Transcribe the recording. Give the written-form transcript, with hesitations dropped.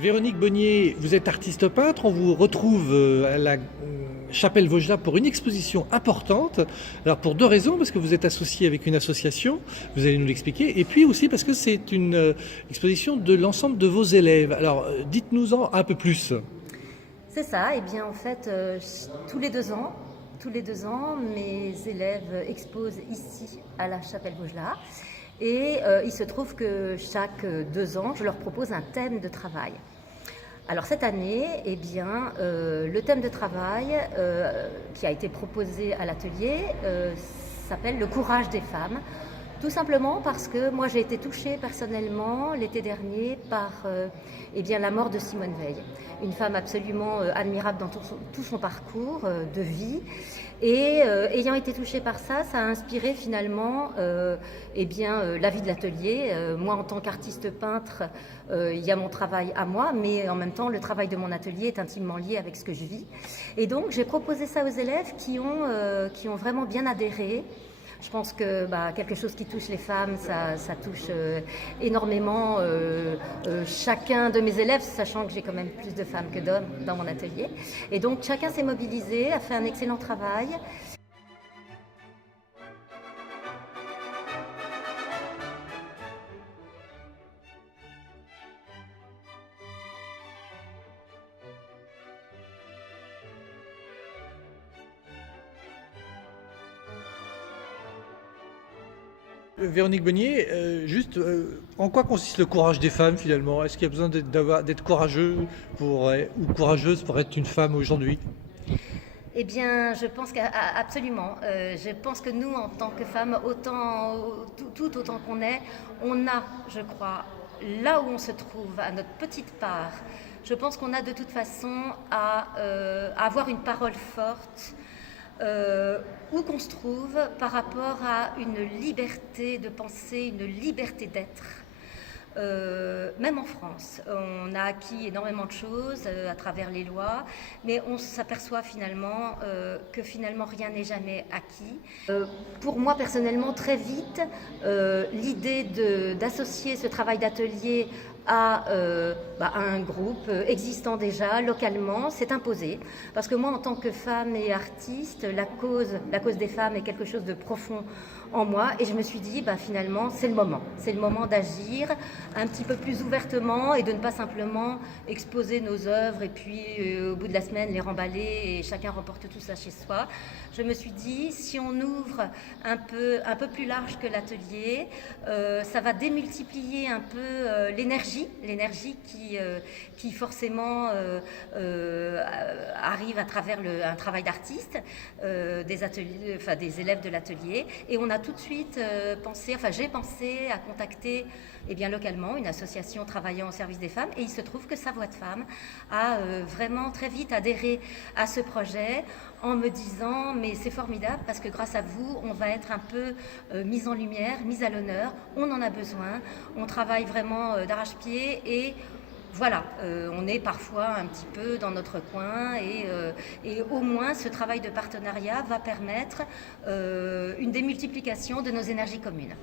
Véronique Bonnier, vous êtes artiste peintre, on vous retrouve à la Chapelle Vaugelas pour une exposition importante. Alors pour deux raisons, parce que vous êtes associé avec une association, vous allez nous l'expliquer, et puis aussi parce que c'est une exposition de l'ensemble de vos élèves. Alors dites-nous-en un peu plus. C'est ça, et bien en fait, tous les 2 ans, mes élèves exposent ici à la Chapelle Vaugelas. Et il se trouve que chaque 2 ans, je leur propose un thème de travail. Alors cette année, eh bien, le thème de travail qui a été proposé à l'atelier s'appelle le courage des femmes. Tout simplement parce que moi j'ai été touchée personnellement l'été dernier par eh bien, la mort de Simone Veil, une femme absolument admirable dans tout son parcours de vie. Et ayant été touchée par ça, ça a inspiré finalement eh bien, la vie de l'atelier. Moi en tant qu'artiste peintre, il y a mon travail à moi, mais en même temps le travail de mon atelier est intimement lié avec ce que je vis. Et donc j'ai proposé ça aux élèves qui ont vraiment bien adhéré. Je pense que quelque chose qui touche les femmes, ça touche énormément chacun de mes élèves, sachant que j'ai quand même plus de femmes que d'hommes dans mon atelier. Et donc chacun s'est mobilisé, a fait un excellent travail. Véronique Bonnier, en quoi consiste le courage des femmes finalement? Est-ce qu'il y a besoin d'être courageux ou courageuse pour être une femme aujourd'hui? Eh bien, je pense qu'absolument. Je pense que nous, en tant que femmes, tout autant qu'on est, on a, je crois, là où on se trouve, à notre petite part, je pense qu'on a de toute façon à avoir une parole forte, où qu'on se trouve par rapport à une liberté de penser, une liberté d'être. Même en France, on a acquis énormément de choses à travers les lois, mais on s'aperçoit finalement que finalement rien n'est jamais acquis. Pour moi personnellement, très vite, l'idée d'associer ce travail d'atelier à un groupe existant déjà localement s'est imposée. Parce que moi, en tant que femme et artiste, la cause des femmes est quelque chose de profond en moi. Et je me suis dit, finalement, c'est le moment. C'est le moment d'agir un petit peu plus ouvertement et de ne pas simplement exposer nos œuvres et puis au bout de la semaine les remballer et chacun remporte tout ça chez soi. Je me suis dit, si on ouvre un peu plus large que l'atelier, ça va démultiplier un peu l'énergie qui forcément arrive à travers un travail d'artiste, des élèves de l'atelier. Et on a tout de suite j'ai pensé à contacter localement une association travaillant au service des femmes, et il se trouve que Sa Voix de Femme a vraiment très vite adhéré à ce projet en me disant mais c'est formidable parce que grâce à vous on va être un peu mise en lumière, mise à l'honneur, on en a besoin, on travaille vraiment d'arrache-pied et voilà, on est parfois un petit peu dans notre coin et au moins ce travail de partenariat va permettre une démultiplication de nos énergies communes.